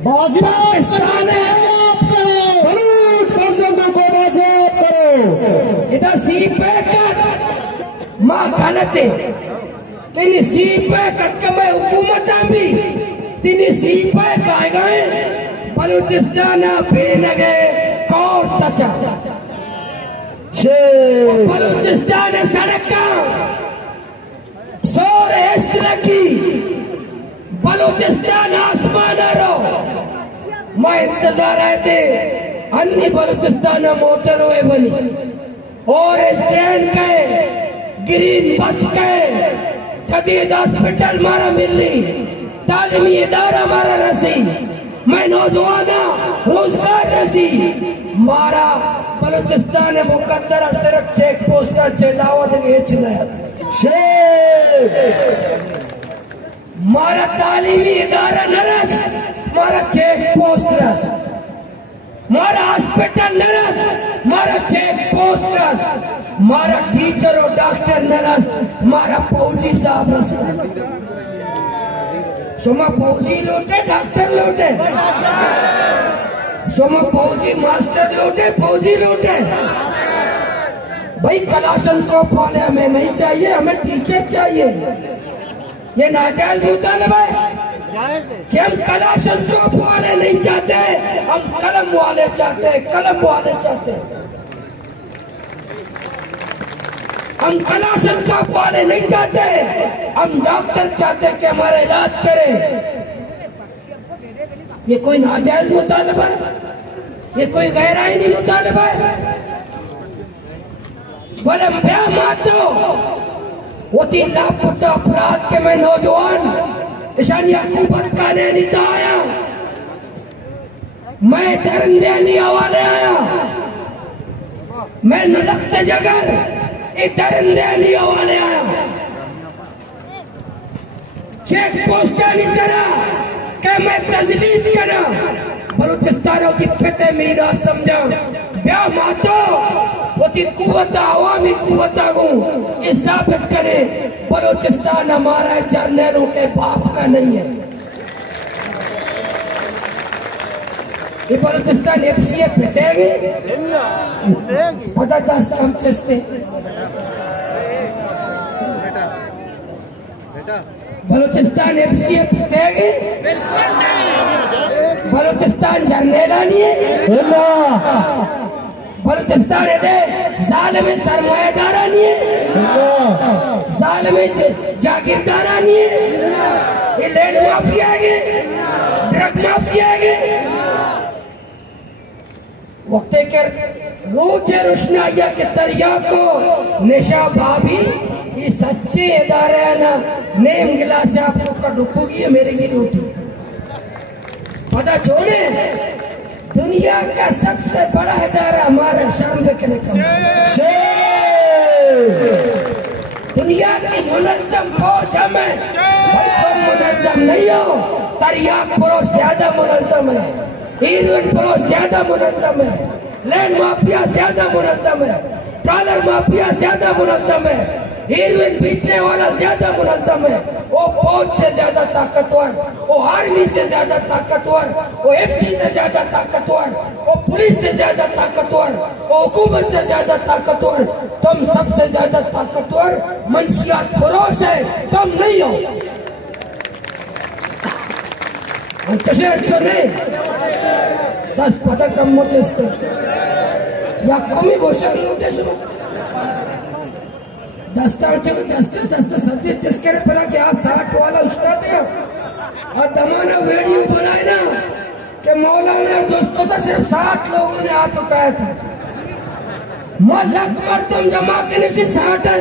पाकिस्तान है, माफ करो, बलूच फर्जंदों को आजाद करो। इधर सी पैकट मां गलत है तिनी सी पैकट के मैं हुकूमत भी तिनी सी पैक आ गए बलूचिस्तान बेनगे कौर तचा बलूचिस्तान सड़क सोर की बलूचिस्तान आसमान रो मैं इंतजार रहते अन्य बलूचिस्तान मोटर हुए बनी और स्टैंड के ग्रीन बस के जदीद हॉस्पिटल मारा मिली तालीमी इदारा मारा रसी मैं नौजवाना रोजगार रसी मारा बलूचिस्तान मुकद्दर सिर्फ चेक पोस्टर चलावत मारा तालीमी इदारा नरस मारा चेक पोस्ट रस मारा हॉस्पिटल नरस मारा चेक पोस्ट रस मारा टीचर और डॉक्टर नरस मारा फौजी साहब रस सोमा फौजी लौटे डॉक्टर लौटे सोमा फौजी मास्टर लौटे फौजी लौटे भाई कलाशनकोफ वाले हमें नहीं चाहिए हमें टीचर चाहिए। ये नाजायज मुतालबा है कि हम कलाशनकोफ वाले नहीं चाहते हम कलम वाले चाहते हैं कलम वाले चाहते हैं हम कलाशनकोफ वाले नहीं चाहते हम डॉक्टर चाहते हैं कि हमारा इलाज करे। ये कोई नाजायज मुतालबा है ये कोई गैर आईनी मुतालबा है बोले ब्याह मातो वो 3 लापता अपराध के मैं नौजवान ईशानिया कुबत का नहीं आया मैं दरंदेनी हवाले आया मैं नलखते जगर दरंदेनी हवाले आया चेक पोस्टर नहीं सरा के मैं तजलील करा बलूचिस्तानों की फतेह मीरा समझा ब्याह मातो वो की कुव्वत अवामी कुव्वत ये साबित करे बलूचिस्तान हमारा जर्नलों के बाप का नहीं है। ये बलूचिस्तान एफसीएफ भेजेगी पता 10 कम चस्ते बलूचिस्तान एफसीएफ भेजेगी बलूचिस्तान जर्नेला नहीं है बलूचिस्तान जालिम सरमायादारा नहीं है जालिम जागीरदारा नहीं है ये लैंड माफिया है ड्रग माफिया है वक्त के रोज रोशनाइया के दरिया को निशा भाभी ये सच्चे इदारे है ना नेम गिलास आपको का डुबोगी है मेरी की रोटी पता छोड़े दुनिया का सबसे बड़ा इदारा हमारा शर्म के निकल दुनिया की मुनज़्ज़म फौज हमें भाई तुम मुनज़्ज़म नहीं हो तरियाक प्रो ज्यादा मुनज़्ज़म है हीरोइन प्रो ज्यादा मुनज़्ज़म है लैंड माफिया ज्यादा मुनज़्ज़म है डॉलर माफिया ज्यादा मुनज़्ज़म है हीरोइन बेचने वाला ज्यादा मुनज़्ज़म है वो फौज से ज्यादा ताकतवर वो आर्मी से ज्यादा ताकतवर वो एफसी से ज्यादा ताकतवर वो पुलिस से ज्यादा ताकतवर वो हुकूमत से ज्यादा ताकतवर तुम सबसे ज्यादा ताकतवर मंशियात फरोश है तुम नहीं हो नहीं 10 पदक कम मोटे या कमी घोषणा दस्ता सच्चे जिसके ने पता कि आप 60 वाला उस्ताद है और दमाना वीडियो बनाए ना कि मौलाना दोस्तों से सिर्फ 60 लोगों ने हाथ उठाया था लख मर तुम जमा के नहीं 60 है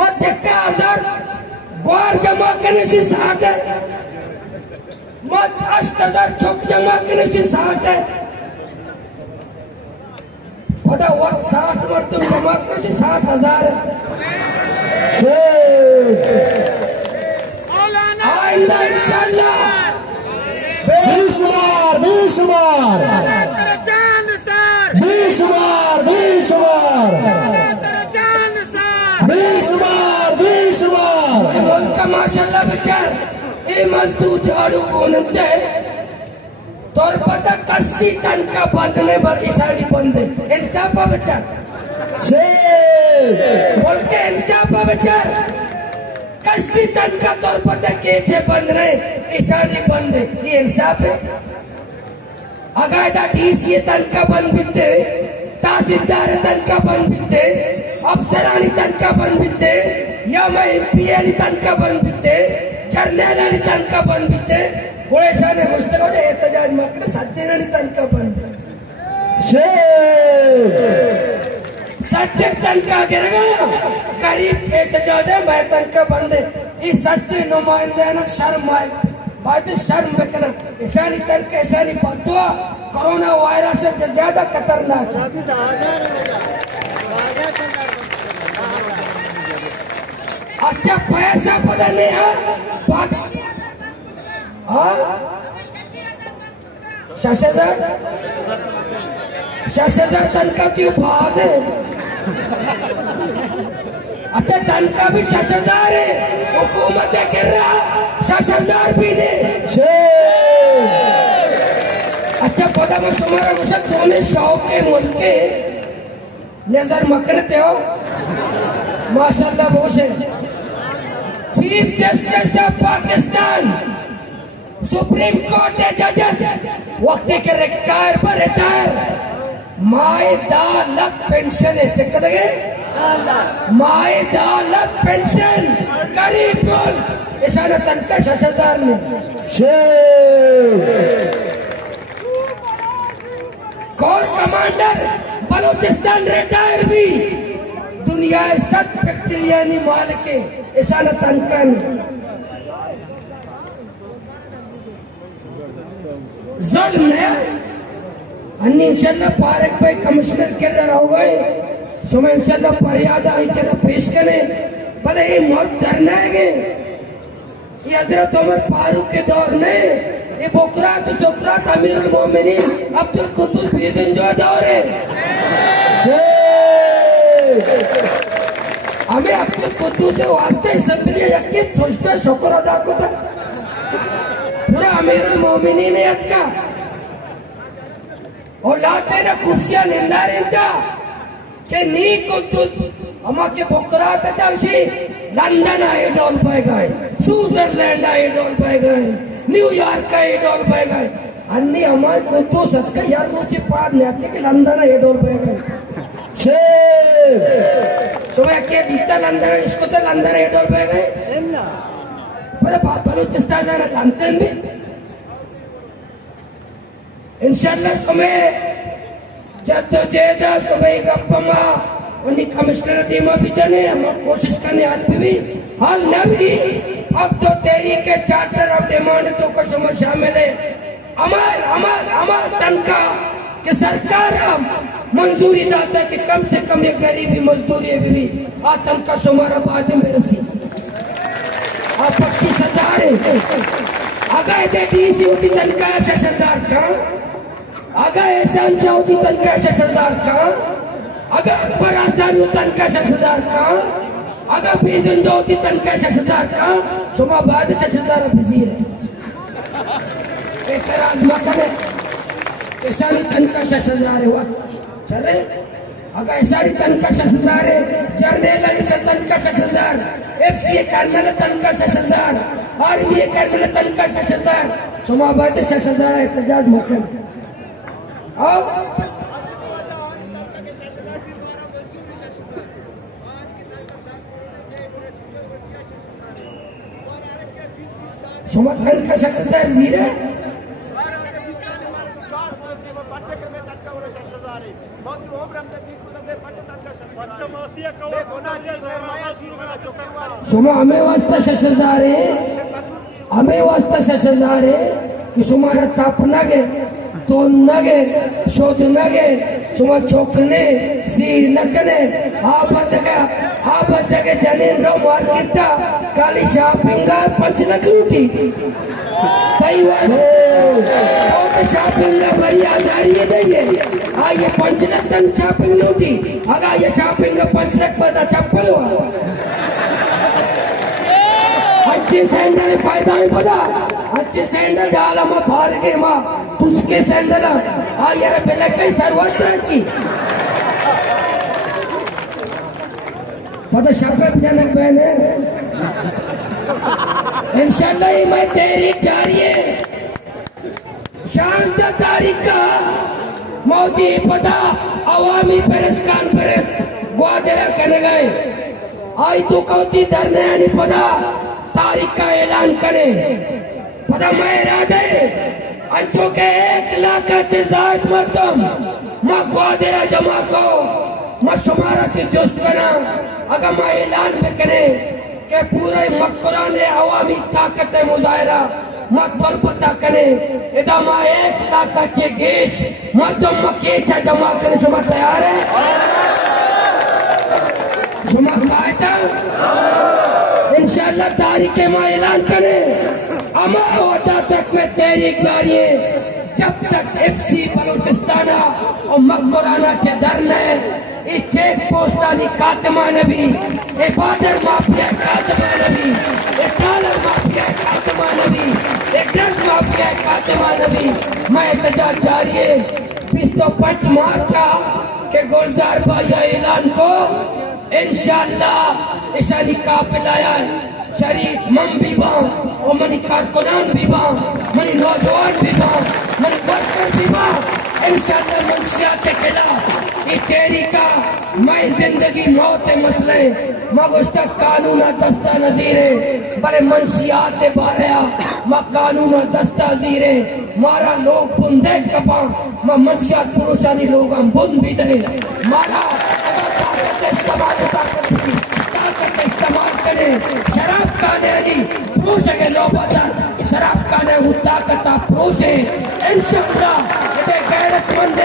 मत 1000 ग्वार जमा के नहीं 60 है मत 8000 छुप जमा के नहीं 60 है पता वक्त 60 बार तुम जमा करो 60,000 आइंदा इंशाल्लाह बेशुमार बेशुमार बेशुमार बेशुमार बेशुमार बेशुमार माशाल्लाह बेचार ಈ ಮಜ್ದೂರ್ ಜಾಡು ಬೋನಂತೆ तोर पता कस्सी तन का बंधने पर इशारी बंदे इंसाफ बच्चा बोल के इंसाफ बच्चा कस्सी तन का तोर पता केचे बंधने इशारी बंदे ये इंसाफ है अगायदा डीसी तन का बंद बिते तहसीलदार तन का बंद बिते अफसरानी तन का बंद बिते या मैं एमपी तन का बंद बिते जर्नल तन का बंद बिते गोळेशाने गोष्ट कोटे एहतजाज मात्र सज्जनानी तनका बंद सच्चे तनका गिरगा करीब एहतजाज है मैं तनका बंद इस सच्चे नुमाइंदे ना शर्म आए बात शर्म बेकना ऐसानी तनका ऐसानी बदुआ कोरोना वायरस से ज्यादा खतरनाक है अच्छा पैसा पता नहीं है 6,000 तनका क्यों पास है अच्छा तनका भी 6,000 है हुकूमत कर रहा 6,000 भी दे अच्छा पता मैं सुमारा कुछ तुम्हें शौक के मुल्क के नजर मकनते हो माशाल्लाह बहुत है chief justice of Pakistan supreme court के जजेस वक्त के रिटायर पर रिटायर माए 10 लाख पेंशन है चेक करेंगे माए 10 लाख पेंशन गरीब बोल इशारा तनका 6,000 में कोर कमांडर बलूचिस्तान रिटायर भी दुनिया 7 फैक्ट्रियानी माल के इशारा तनका में जुल्म है अन्नी इंशाल्लाह पारक पे कमिश्नर के रहो गए सुबह इंशाल्लाह फरियाद आई के पेश करे भले ये मौत डरना है ये हजरत उमर फारूक के दौर में ये बोकरात सुकरात अमीरुल मोमिनीन अब्दुल कुद्दूस बीज़न जो दौर है हमें अब्दुल कुद्दूस से वास्ते सब लिए यकीन सोचते शुक्र अदा को तक पूरा अमीरुल मोमिनीन है का और लाते ना कुर्सियां निंदा रहता के नी कुद्दूस हमा के बोकरात ताशी लंदन आए डॉल पे गए स्विट्जरलैंड आए डॉल पे गए न्यूयॉर्क आए डॉल पे गए अन्नी हमारे कुद्दूस सत्का यार मुझे पार नहीं आती कि लंदन आए डॉल पे गए सुबह के बीता लंदन इसको तो लंदन आए डॉल पे गए बलूचिस्तान जाना लंदन में इंशाल्लाह सुबह जद्दोजहद सुबह गप्पमा उन्हीं कमिश्नर दीमा भी जाने हम कोशिश करने हाल भी हाल न भी अब तो तेरी के चार्टर ऑफ डिमांड तो कुछ शामिल है अमर तनका कि सरकार मंजूरी दाता कि कम से कम ये गरीबी मजदूरी भी तनका शुमारा बाद में रसी 25,000 अगर डीसी होती तनका 6,000 का अगर एहसान शाह होती तनका 6,000 का अगर अकबर आस्तानी तनका 6,000 का अगर बीज़न जो होती तनका 6,000 का शुमा बाद 6,000 वजीर है एतराज मत करे ऐसानी तनका 6,000 है चले अगर ऐसानी तनका 6,000 है जर्नल तनका 6,000 एफसीए कर्नल तनका 6,000 आर्मी कर्नल तनका 6,000 शुमा बाद 6,000 एतजाज मौके आओ शुमा तनका 6,000 जीरा शुमा हमें वास्ता 6,000 है हमें वास्ता 6,000 है कि शुमारा ताप न गे तो न गे शोध न गे शुमा चौकने सीर न कने आप जगह जनीन रो मार्केट काली शॉपिंग 5 लाख लूटी कई बार तो शॉपिंग बढ़िया जारी है ये 5 लाख तन शॉपिंग लूटी अगर ये शॉपिंग 5 लाख पर चप्पल हुआ अच्छे सैंडल फायदा ही पता अच्छे सैंडल जाला मां फार के मां उसके सैंडल आ यार पहले कई सरवट की पता शफक जनक बहन इंशाल्लाह ही मैं तेरी जारी है शानदार तारीख का मोदी पता अवामी प्रेस कॉन्फ्रेंस ग्वादरा करने गए आई तो कौती धरने नहीं पता तारीख का ऐलान करे पता मैं इरादे अंचों के 1 लाख जायद मरतम मैं ग्वादरा जमा को मैं शुमारा की जुस्त करा अगर मैं ऐलान में करे के पूरे मक्कुरा ने अवामी ताकत मुजाहरा मत पर पता करे इदामा 1 लाख अच्छे गेश मर्दम मक्के जमा करने शुमा तैयार है शुमा कायदा इंशाल्लाह तारीख में ऐलान करे अमा होता तक में तहरीक जारी है जब तक FC बलूचिस्ताना और मक्कुराना चे धरना है ये चेक पोस्टानी कातमा नबी ये बादर माफिया कातमा नबी ये डॉलर माफिया कातमा नबी ये ड्रग माफिया कातमा नबी मैं एहतजाज जारी है 25 मार्च के गुलजार भाई ऐलान को इंशाल्लाह इशारी काबिल आया है शरीक मम भी बा और मनी कारकुनान भी बा मनी नौजवान भी बा मनी वर्कर भी बा इंशाल्लाह मंशियात के खिलाफ ये तेरी का मैं जिंदगी मौत मसले मगुश्ता कानून दस्ता नजीरे बड़े मंशियात बारया मा कानून दस्ता जीरे मारा लोग बुंदे कपा मा मंशियात पुरुषानी लोग हम बुंद भी दे मारा अगर ताकत इस्तेमाल करे शराब खाने पुरुष के नौबत शराब खाने वो ताकत पुरुष है इंशाल्लाह ये गैरतमंद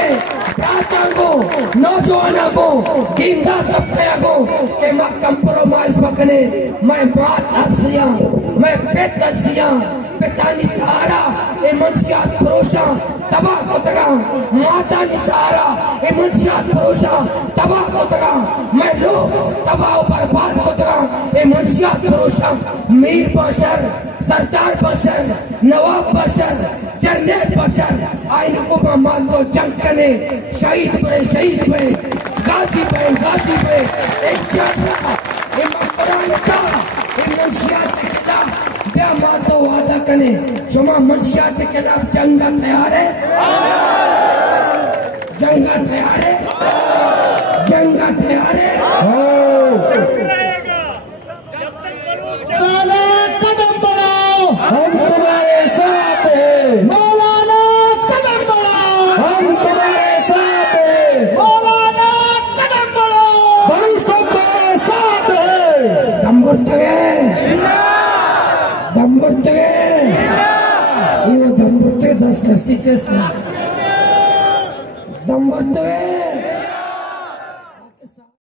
प्रातांगो नौजवानों को दीनदार तबके को के मैं कंप्रोमाइज बकने मैं बात हसिया मैं पेट हसिया पेटानी सहारा ये मंशियात पुरुषा तबाह को तगा माता नि सहारा ये मंशियात पुरुषा तबाह को तगा मैं लोग तबाह बर्बाद को तगा ये मंशियात पुरुषा मीर बशर सरदार बशर नवाब बशर जनरल बशर आइन को मान को जंग करने शहीद पे गाजी पे एक जाता ये मकरान का ये मंशियात के खिलाफ क्या मातो वादा करने शुमा मंशियात के खिलाफ जंग तैयार है जंग तैयार है कदम बढ़ाओ हम तुम्हारे साथ हैं मौलाना कदम बढ़ाओ हम तुम्हारे साथ हैं मौलाना कदम बढ़ाओ हम तुम्हारे साथ हैं दम बुर्तगे ये दम बुर्तगे 10 कस्ती चेस दम बुर्तगे